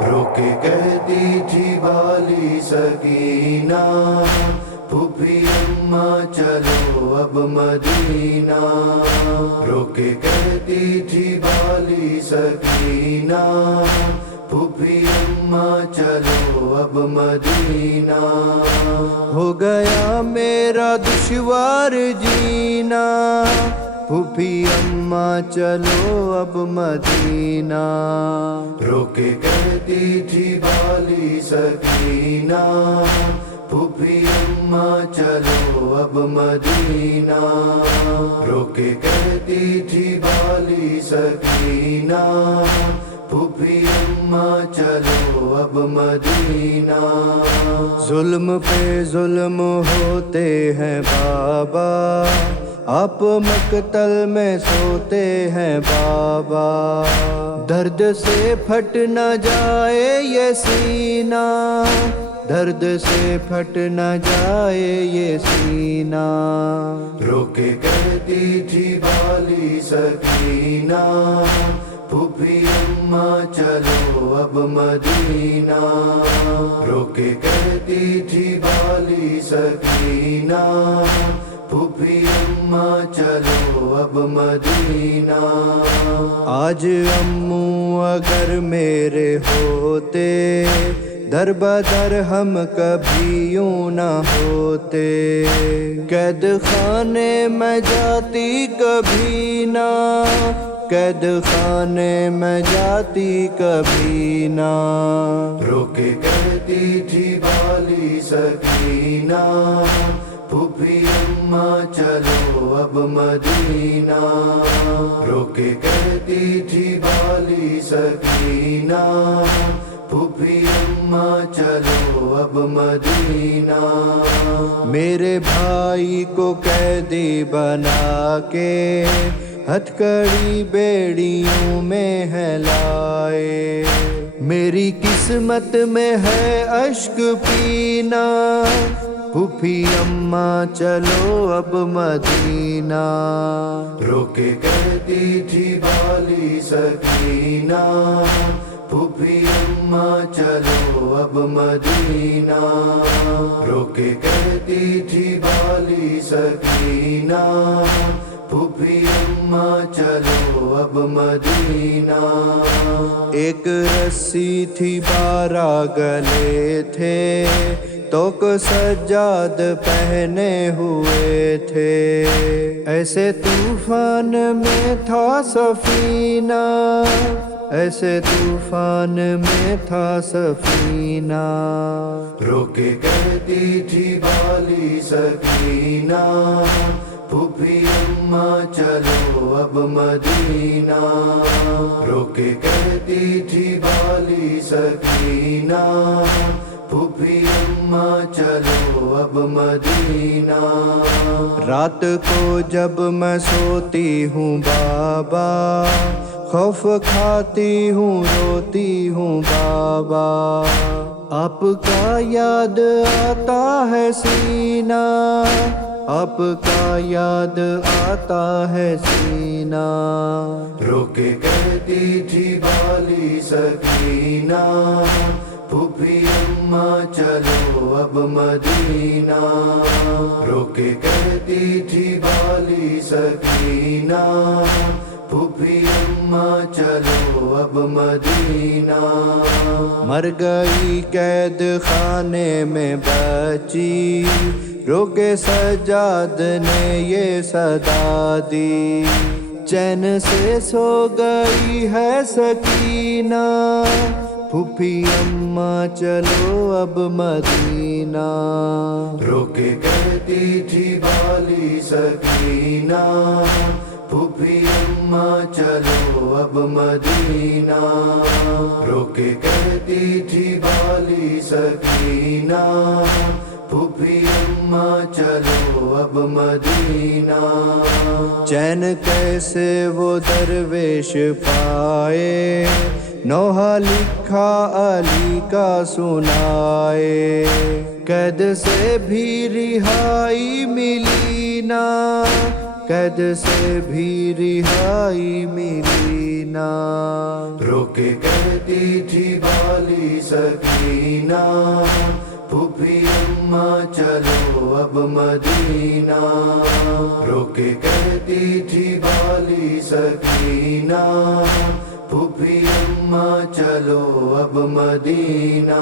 رو کے کہتی تھی والی سکینہ، پھوپھی اماں چلو اب مدینہ۔ رو کے کہتی تھی والی سکینہ، پھوپھی اماں چلو اب مدینہ۔ ہو گیا میرا دشوار جینا، پھوپھی اماں چلو اب مدینہ۔ رو کے کہتی تھی والی سکینہ، پھوپھی اماں چلو اب مدینہ۔ رو کے کہتی تھی والی سکینہ، پھوپھی اماں چلو اب مدینہ۔ ظلم پہ ظلم ہوتے ہیں بابا، آپ مقتل میں سوتے ہیں بابا۔ درد سے پھٹ نہ جائے یہ سینہ، درد سے پھٹ نہ جائے یہ سینہ۔ رو کے کہتی تھی والی سکینہ، پھوپھی اماں چلو اب مدینہ۔ رو کے کہتی تھی والی سکینہ، پھوپھی اماں چلو اب مدینہ۔ آج امو اگر میرے ہوتے، در بدر ہم کبھی یوں نہ ہوتے۔ قید خانے میں جاتی کبھی نہ، قید خانے میں جاتی کبھی نہ۔ رو کے کہتی تھی والی سکینہ، پھوپھی اماں چلو اب مدینہ۔ رو کے کہتی تھی والی سکینہ، پھوپھی اماں چلو اب مدینہ۔ میرے بھائی کو قیدی بنا کے ہتھ کڑی بیڑیوں میں ہے لائے۔ میری قسمت میں ہے اشک پینا، پھوپھی اماں چلو اب مدینہ۔ رو کے کہتی تھی والی سکینہ، پھوپھی اماں چلو اب مدینہ۔ رو کے کہتی تھی والی سکینہ، پھوپھی اماں چلو اب مدینہ۔ ایک رسی تھی 12 گلے تھے، توک سجاد پہنے ہوئے تھے۔ ایسے طوفان میں تھا سفینہ، ایسے طوفان میں تھا سفینہ۔ رو کے کہتی تھی والی سکینہ، پھوپھی اماں چلو اب مدینہ۔ رو کے کہتی تھی والی سکینہ، پھوپھی اماں چلو اب مدینہ۔ رات کو جب میں سوتی ہوں بابا، خوف کھاتی ہوں روتی ہوں بابا۔ آپ کا یاد آتا ہے سینہ، آپ کا یاد آتا ہے سینہ۔ رو کے کہتی تھی والی سکینہ، پھوپھی اماں چلو اب مدینہ۔ رو کے کہتی تھی والی سکینہ، پھوپھی اماں چلو اب مدینہ۔ مر گئی قید خانے میں بچی، رو کے سجاد نے یہ صدا دی۔ چین سے سو گئی ہے سکینہ، پھوپھی اماں چلو اب مدینہ۔ رو کے کہتی تھی والی سکینہ، پھوپھی اماں چلو اب مدینہ۔ رو کے کہتی تھی والی سکینہ، پھوپھی اماں چلو اب مدینہ۔ چین کیسے وہ درویش پائے، نوحہ لکھا علی کا سنائے۔ قید سے بھی رہائی ملی نا، قید سے بھی رہائی ملی نا۔ رو کے کہتی تھی بالی سکینہ پھوپھی اماں چلو اب مدینہ رو کے کہتی تھی بالی سکینہ پھوپھی اماں چلو اب مدینہ